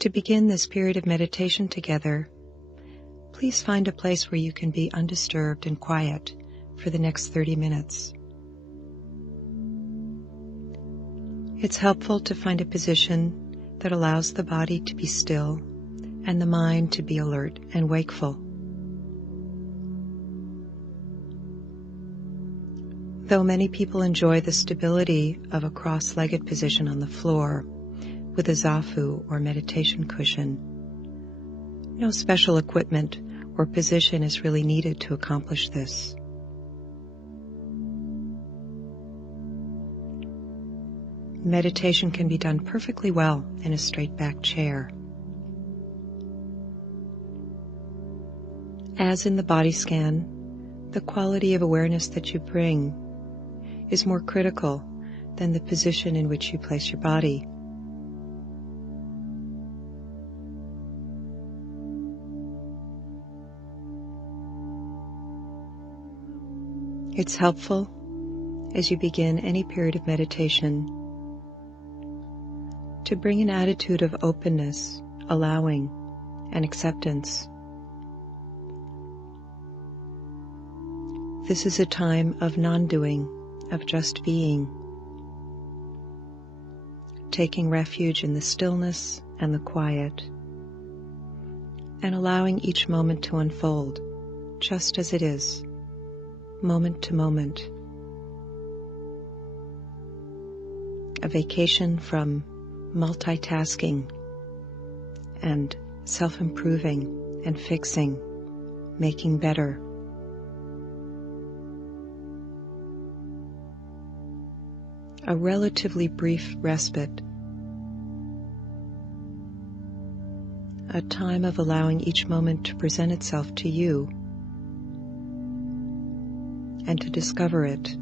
To begin this period of meditation together, please find a place where you can be undisturbed and quiet for the next 30 minutes. It's helpful to find a position that allows the body to be still and the mind to be alert and wakeful. Though many people enjoy the stability of a cross-legged position on the floor with a zafu or meditation cushion, no special equipment or position is really needed to accomplish this. Meditation can be done perfectly well in a straight-back chair. As in the body scan, the quality of awareness that you bring is more critical than the position in which you place your body. It's helpful as you begin any period of meditation to bring an attitude of openness, allowing, and acceptance. This is a time of non-doing, of just being, taking refuge in the stillness and the quiet, and allowing each moment to unfold just as it is, moment to moment. A vacation from multitasking and self-improving and fixing, making better. A relatively brief respite, a time of allowing each moment to present itself to you and to discover it.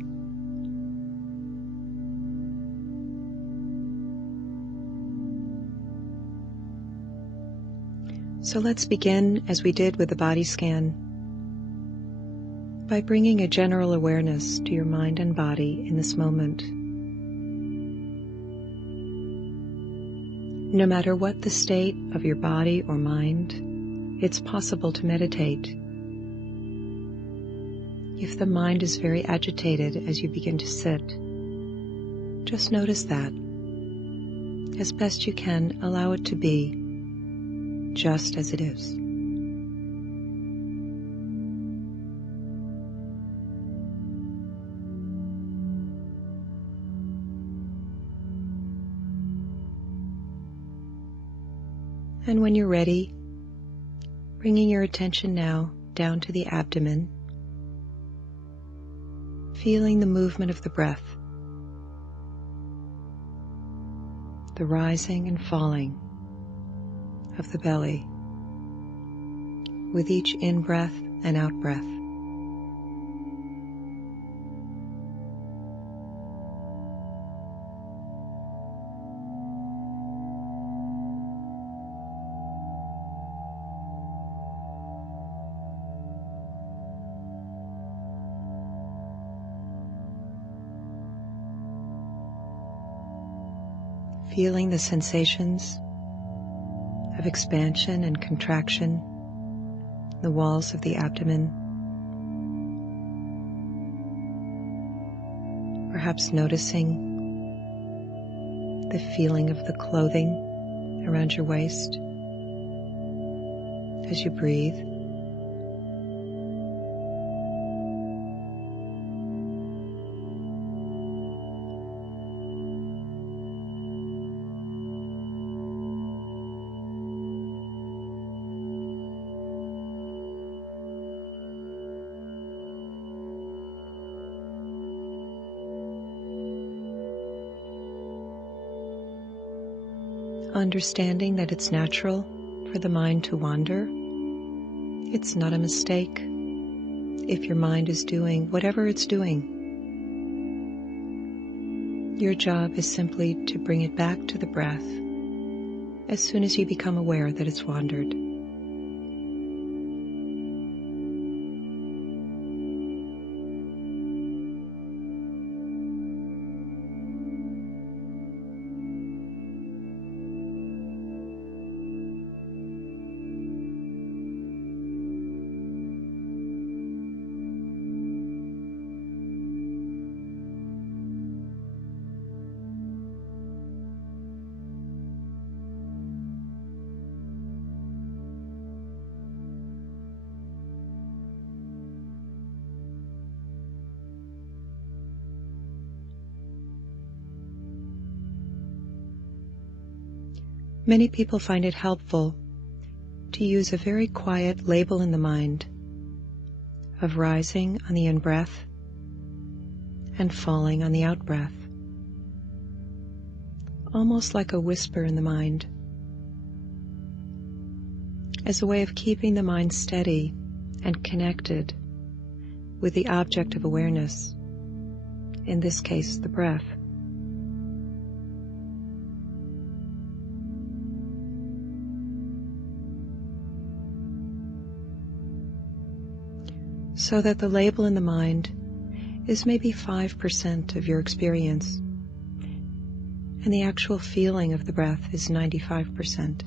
So let's begin, as we did with the body scan, by bringing a general awareness to your mind and body in this moment. No matter what the state of your body or mind, it's possible to meditate. If the mind is very agitated as you begin to sit, just notice that. As best you can, allow it to be just as it is. And when you're ready, bringing your attention now down to the abdomen, feeling the movement of the breath, the rising and falling of the belly with each in-breath and out-breath. Feeling the sensations of expansion and contraction, the walls of the abdomen. Perhaps noticing the feeling of the clothing around your waist as you breathe. Understanding that it's natural for the mind to wander. It's not a mistake if your mind is doing whatever it's doing. Your job is simply to bring it back to the breath as soon as you become aware that it's wandered. Many people find it helpful to use a very quiet label in the mind of rising on the in-breath and falling on the out-breath, almost like a whisper in the mind, as a way of keeping the mind steady and connected with the object of awareness, in this case, the breath. So that the label in the mind is maybe 5% of your experience, and the actual feeling of the breath is 95%.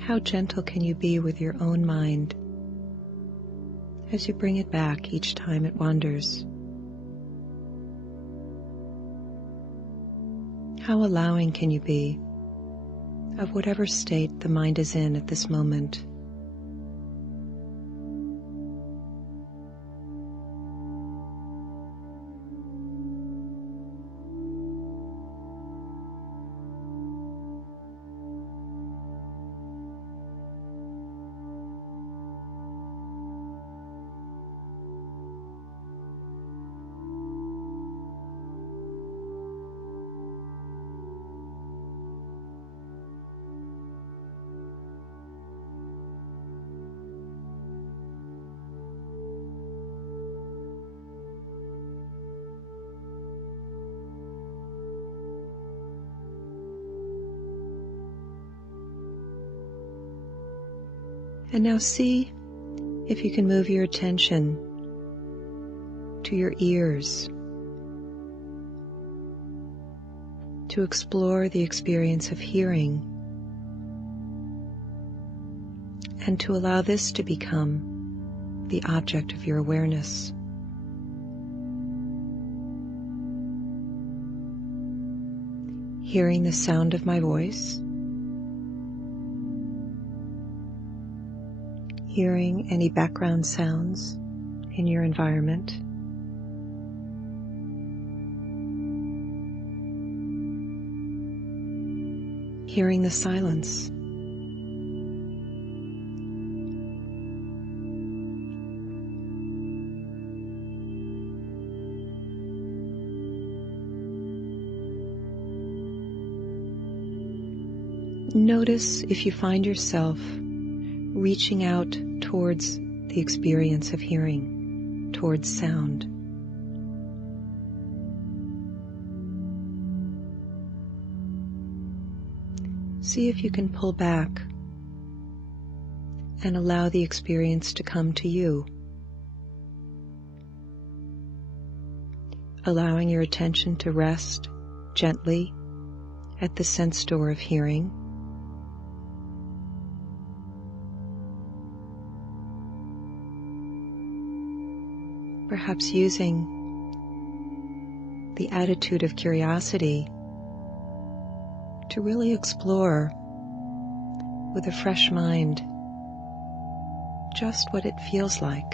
How gentle can you be with your own mind as you bring it back each time it wanders? How allowing can you be of whatever state the mind is in at this moment? And now see if you can move your attention to your ears to explore the experience of hearing and to allow this to become the object of your awareness. Hearing the sound of my voice, hearing any background sounds in your environment, hearing the silence, notice if you find yourself reaching out towards the experience of hearing, towards sound. See if you can pull back and allow the experience to come to you, allowing your attention to rest gently at the sense door of hearing. Perhaps using the attitude of curiosity to really explore with a fresh mind just what it feels like.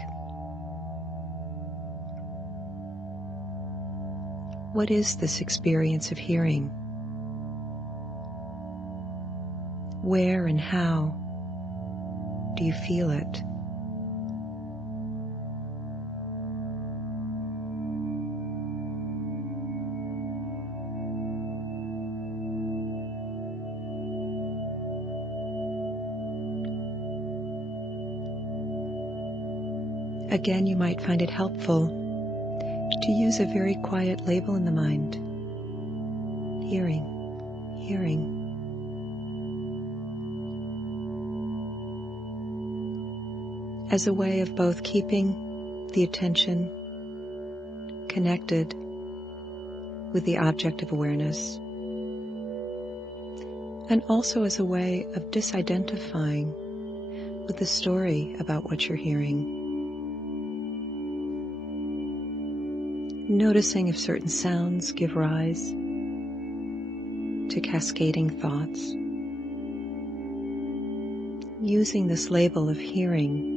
What is this experience of hearing? Where and how do you feel it? Again, you might find it helpful to use a very quiet label in the mind. Hearing, hearing. As a way of both keeping the attention connected with the object of awareness, and also as a way of disidentifying with the story about what you're hearing. Noticing if certain sounds give rise to cascading thoughts. Using this label of hearing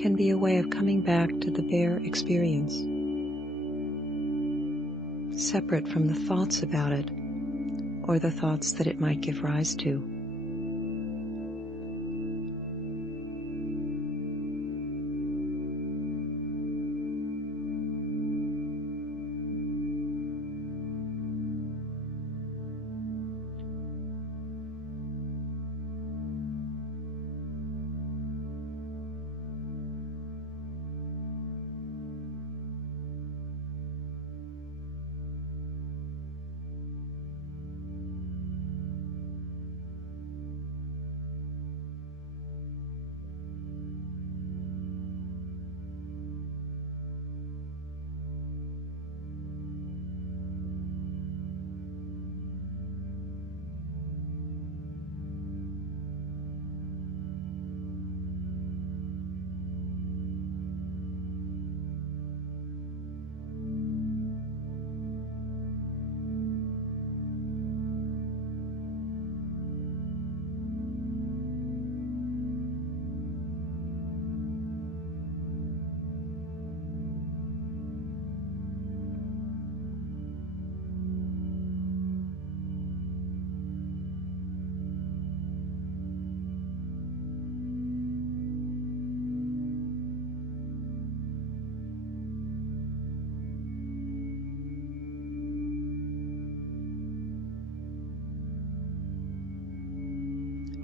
can be a way of coming back to the bare experience, separate from the thoughts about it or the thoughts that it might give rise to.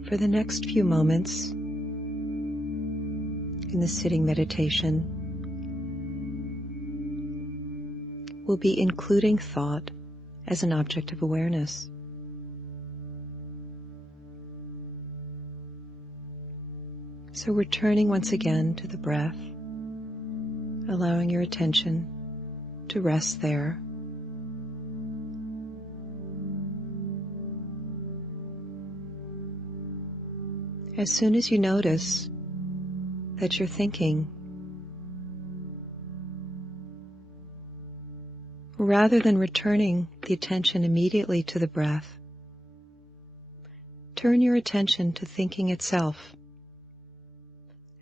For the next few moments in the sitting meditation, we'll be including thought as an object of awareness. So returning once again to the breath, allowing your attention to rest there. As soon as you notice that you're thinking, rather than returning the attention immediately to the breath, turn your attention to thinking itself,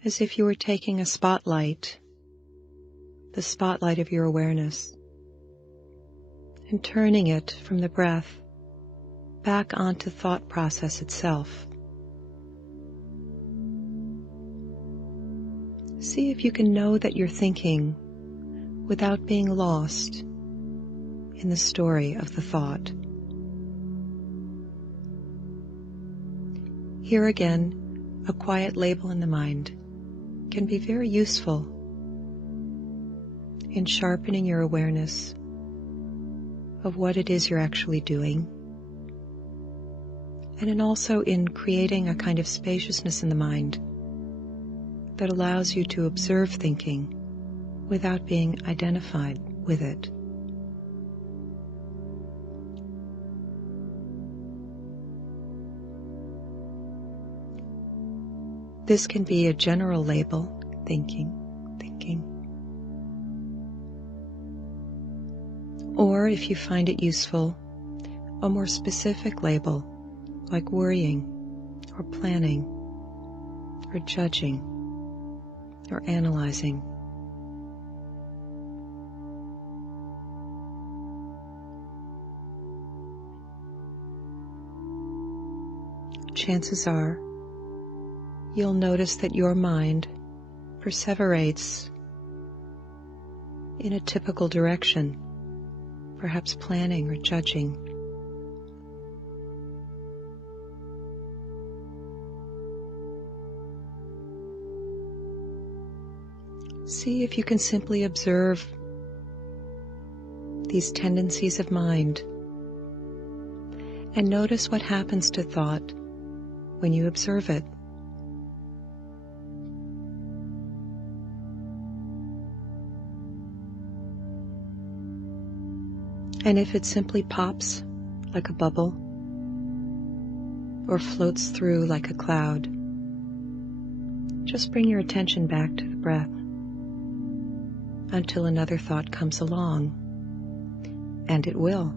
as if you were taking a spotlight, the spotlight of your awareness, and turning it from the breath back onto thought process itself. See if you can know that you're thinking without being lost in the story of the thought. Here again, a quiet label in the mind can be very useful in sharpening your awareness of what it is you're actually doing, and also in creating a kind of spaciousness in the mind that allows you to observe thinking without being identified with it. This can be a general label, thinking, thinking. Or if you find it useful, a more specific label, like worrying, or planning or judging or analyzing. Chances are you'll notice that your mind perseverates in a typical direction, perhaps planning or judging. See if you can simply observe these tendencies of mind and notice what happens to thought when you observe it. And if it simply pops like a bubble or floats through like a cloud, just bring your attention back to the breath until another thought comes along, and it will.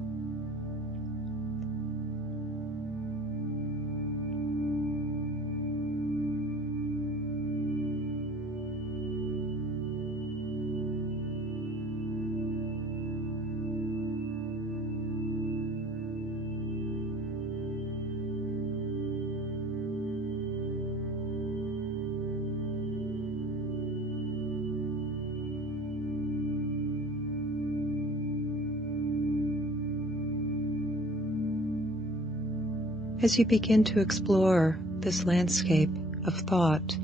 As you begin to explore this landscape of thought,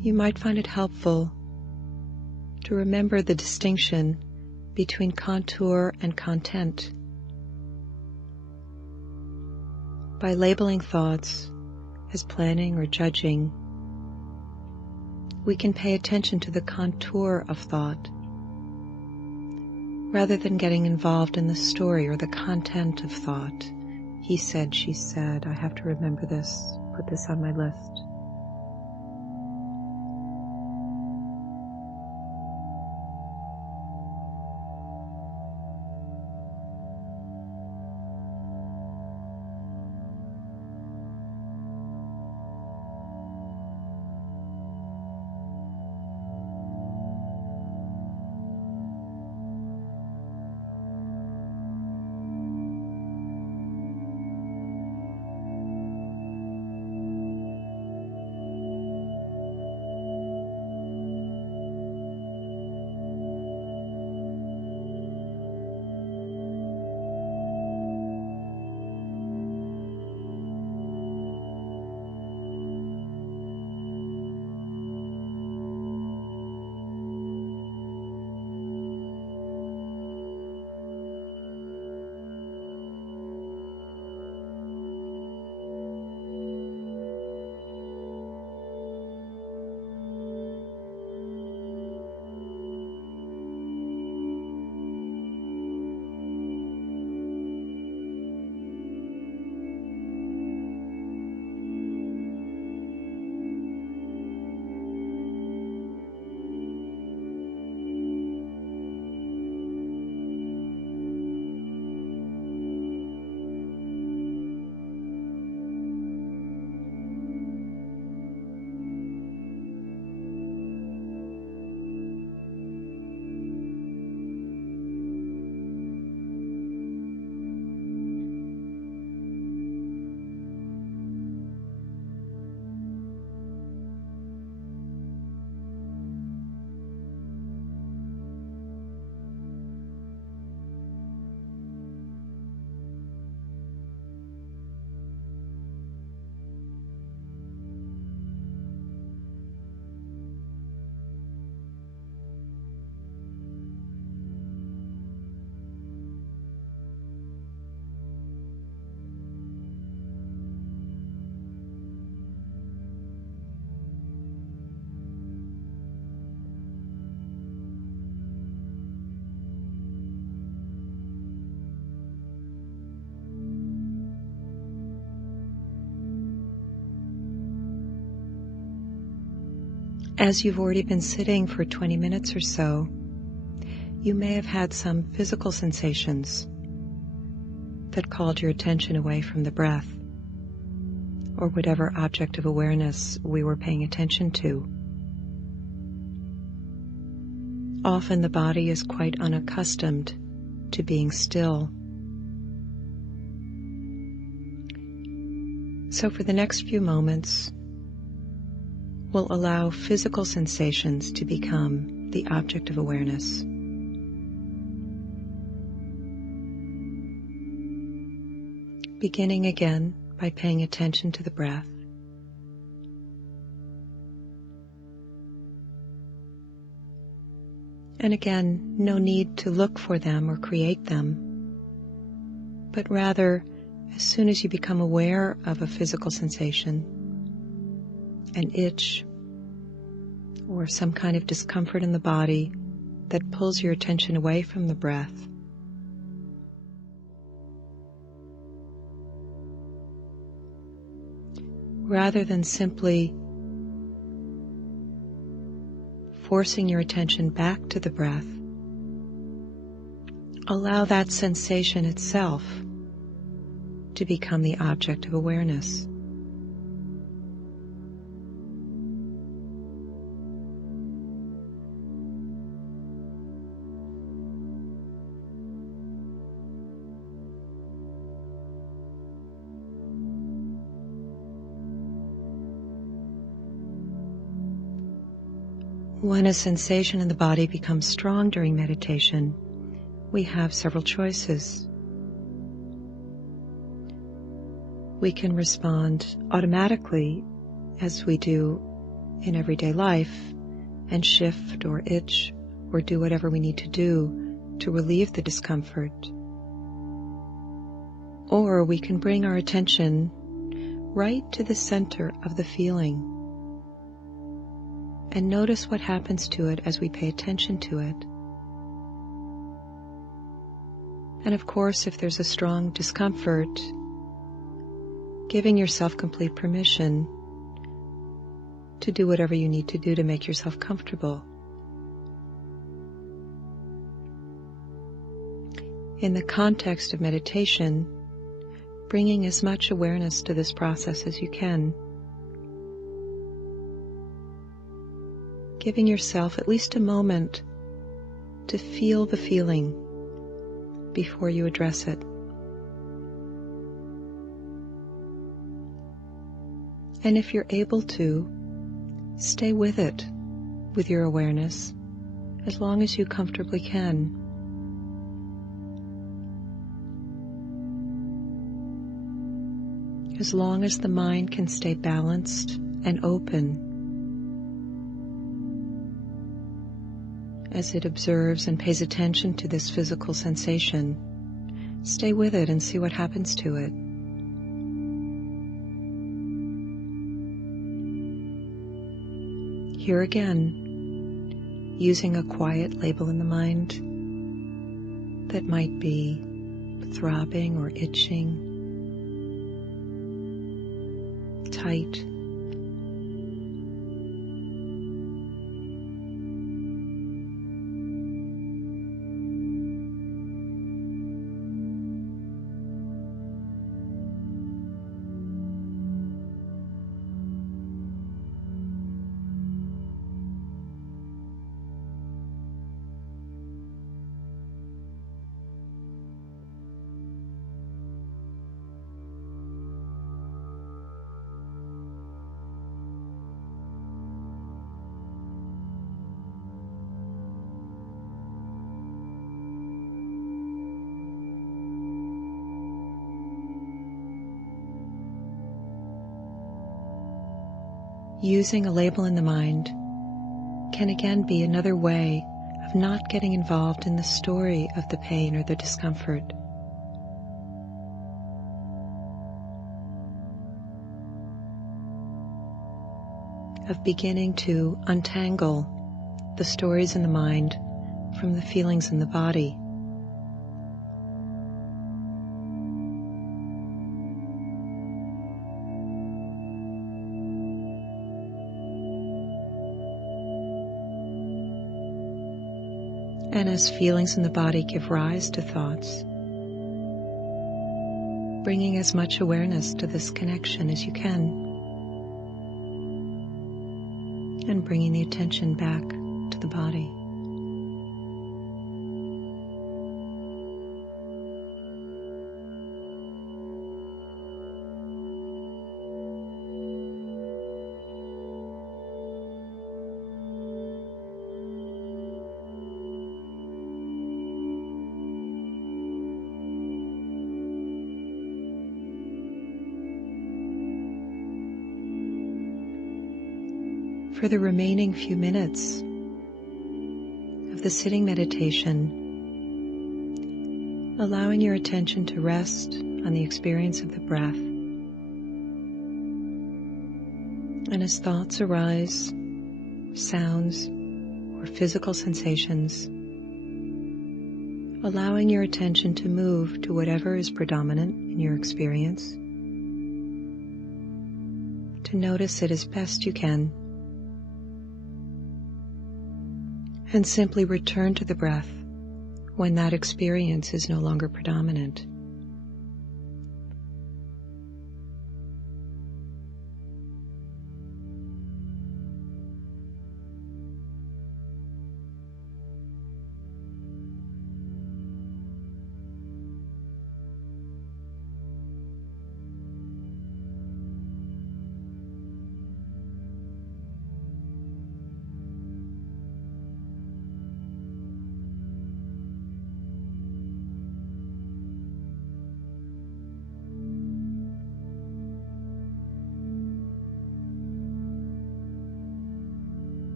you might find it helpful to remember the distinction between contour and content. By labeling thoughts as planning or judging, we can pay attention to the contour of thought, rather than getting involved in the story or the content of thought. He said, she said, I have to remember this, put this on my list. As you've already been sitting for 20 minutes or so, you may have had some physical sensations that called your attention away from the breath, or whatever object of awareness we were paying attention to. Often the body is quite unaccustomed to being still. So for the next few moments, we'll allow physical sensations to become the object of awareness. Beginning again by paying attention to the breath. And again, no need to look for them or create them, but rather, as soon as you become aware of a physical sensation, an itch, or some kind of discomfort in the body that pulls your attention away from the breath, rather than simply forcing your attention back to the breath, allow that sensation itself to become the object of awareness. When a sensation in the body becomes strong during meditation, we have several choices. We can respond automatically, as we do in everyday life, and shift or itch or do whatever we need to do to relieve the discomfort. Or we can bring our attention right to the center of the feeling and notice what happens to it as we pay attention to it. And of course, if there's a strong discomfort, giving yourself complete permission to do whatever you need to do to make yourself comfortable. In the context of meditation, bringing as much awareness to this process as you can. Giving yourself at least a moment to feel the feeling before you address it. And if you're able to, stay with it, with your awareness, as long as you comfortably can. As long as the mind can stay balanced and open as it observes and pays attention to this physical sensation, stay with it and see what happens to it. Here again, using a quiet label in the mind that might be throbbing or itching, tight. Using a label in the mind can again be another way of not getting involved in the story of the pain or the discomfort. Of beginning to untangle the stories in the mind from the feelings in the body. And as feelings in the body give rise to thoughts, bringing as much awareness to this connection as you can, and bringing the attention back to the body. For the remaining few minutes of the sitting meditation, allowing your attention to rest on the experience of the breath. And as thoughts arise, sounds, or physical sensations, allowing your attention to move to whatever is predominant in your experience, to notice it as best you can, and simply return to the breath when that experience is no longer predominant.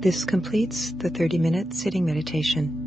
This completes the 30-minute sitting meditation.